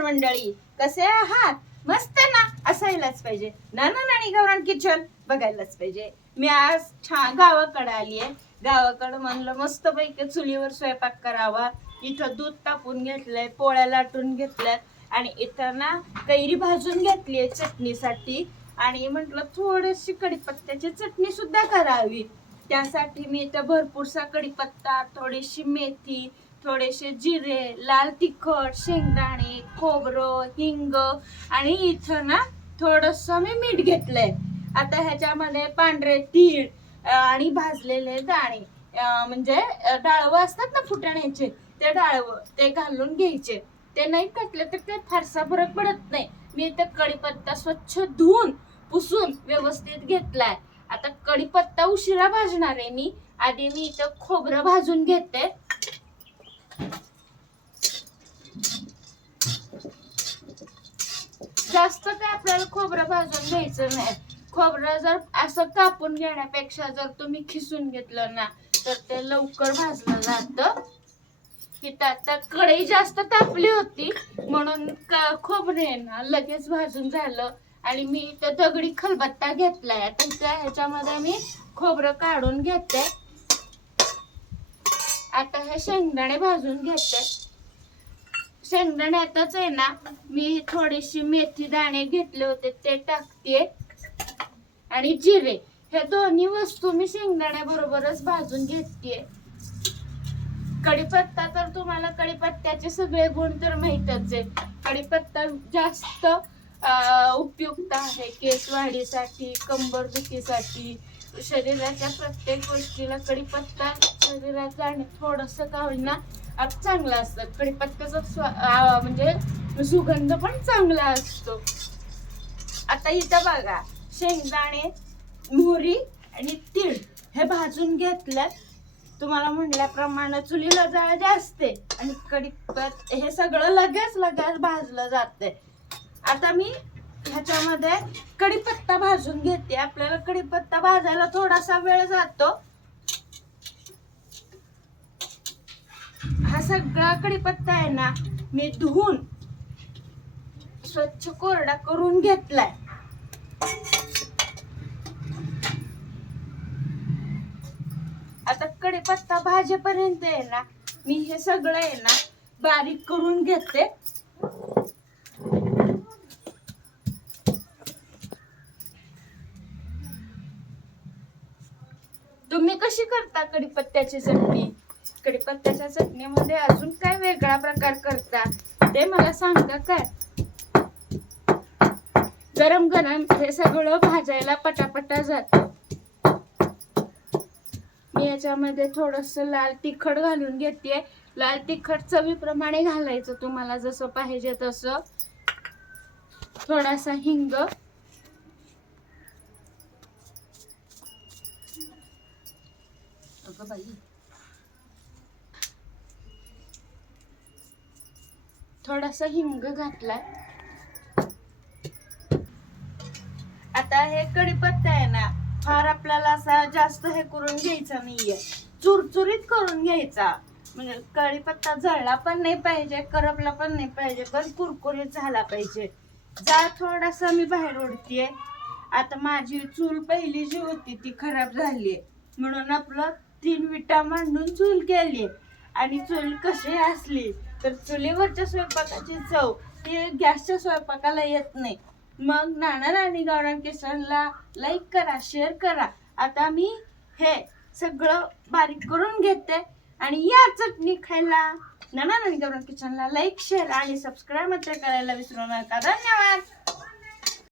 नमस्कार मंडळी, कसे आहात? मस्त ना? असायलाच पाहिजे. नाना नानी गावरान किचन बघायलाच पाहिजे. मी आज छान गावाकडे आली आहे. गावाकडे म्हणलं मस्त पैकी चुलीवर स्वयंपाक करावा. इथं दूध तापून घेतलंय, पोळ्या लाटून घेतल्यात आणि इथं ना कैरी भाजून घेतलीये चटणीसाठी. आणि म्हटलं थोडीशी कढीपत्त्याची चटणी सुद्धा करावी. त्यासाठी मी इथं भरपूरसा कढीपत्ता, थोडीशी मेथी, थोडेसे जिरे, लाल तिखट, शेंगदाणे, खोबरं, हिंग आणि इथं ना थोडस मी मीठ घेतलंय. आता ह्याच्यामध्ये पांढरे तीळ आणि भाजलेले दाणे म्हणजे डाळवं असतात ना फुटाण्याचे, ते डाळवं ते घालून घ्यायचे. ते नाही टाकले तर ते फारसा फरक पडत नाही. मी इथं कढीपत्ता स्वच्छ धुवून पुसून व्यवस्थित घेतलाय. आता कढीपत्ता उशिरा भाजणार आहे मी. आधी मी इथं खोबरं भाजून घेते. जास्त काय आपल्याला खोबरं भाजून घ्यायचं नाही. खोबरं जर असं कापून घेण्यापेक्षा जर तुम्ही खिसून घेतलं ना तर ते लवकर भाजलं जातं. आता कढई जास्त तापली होती म्हणून खोबरे ना लगेच भाजून झालं. आणि मी इथं दगडी खलबत्ता घेतलाय. आता ह्याच्यामध्ये मी खोबरं काढून घेते. आता हे शेंगदाणे भाजून घेते. शेंगदाण्यातच आहे ना मी थोडीशी मेथी दाणे घेतले होते ते टाकते आणि जिरे, हे दोन्ही वस्तू मी शेंगदाण्या बरोबरच भाजून घेते. कढीपत्ता तर तुम्हाला कढीपत्त्याचे सगळे गुण तर माहीतच आहे. कढीपत्ता जास्त उपयुक्त आहे केस वाढीसाठी, कंबर दुखीसाठी, शरीराच्या प्रत्येक गोष्टीला कढीपत्ता शरीरात जाणे थोडंसं का होईना चांगलं असतं. कढीपत्त्याचा म्हणजे सुगंध पण चांगला असतो. आता इथं बघा शेंगदाणे, मोहरी आणि तीळ हे भाजून घेतलं. तुम्हाला म्हणल्याप्रमाणे चुलीला जाळ जास्त आहे आणि कढीपत्ता हे सगळं लगेच भाजलं जातंय. आता मी ह्याच्यामध्ये कढीपत्ता भाजून घेते. आपल्याला कढीपत्ता भाजायला थोडासा वेळ जातो. हा सगळा कढीपत्ता आहे ना मी धुवून स्वच्छ कोरडा करून घेतलाय. आता कढीपत्ता भाजेपर्यंत आहे ना मी हे सगळं आहे ना बारीक करून घेते. तुम्ही कशी करता कढीपत्त्याची चटणी? कढीपत्त्याच्या चटणीमध्ये अजून काय वेगळा प्रकार करता ते मला सांगा काय? गरम गरम हे सगळं भाजायला पटापटा जात. मी याच्यामध्ये थोडस लाल तिखट घालून घेते. लाल तिखट चवीप्रमाणे घालायचं, तुम्हाला जसं पाहिजे तसं. थोडासा हिंग, थोडासा हिंग घातलाय. आता हे कढीपत्ता आहे ना फार आपल्याला असा जास्त हे करून घ्यायचा नाहीये, चुरचुरीत करून घ्यायचा. म्हणजे कढीपत्ता जळला पण नाही पाहिजे, करपला पण नाही पाहिजे, पण कुरकुरीत झाला पाहिजे. जा थोडासा मी बाहेर ओढतीये. आता माझी चूल पहिली जी होती ती खराब झालीये म्हणून आपलं 3 विटा मांडून चूल केली. आणि चूल कशी असली तर चुलीवरच्या स्वयंपाकाची चव ही गॅसच्या स्वयंपाकाला येत नाही. मग नाना नानी गावरान किचनला लाईक करा, शेअर करा. आता मी हे सगळं बारीक करून घेते आणि या चटणी खायला. नाना नानी गावरान किचनला लाईक, शेअर आणि सबस्क्राईब मात्र करायला विसरू नका. धन्यवाद.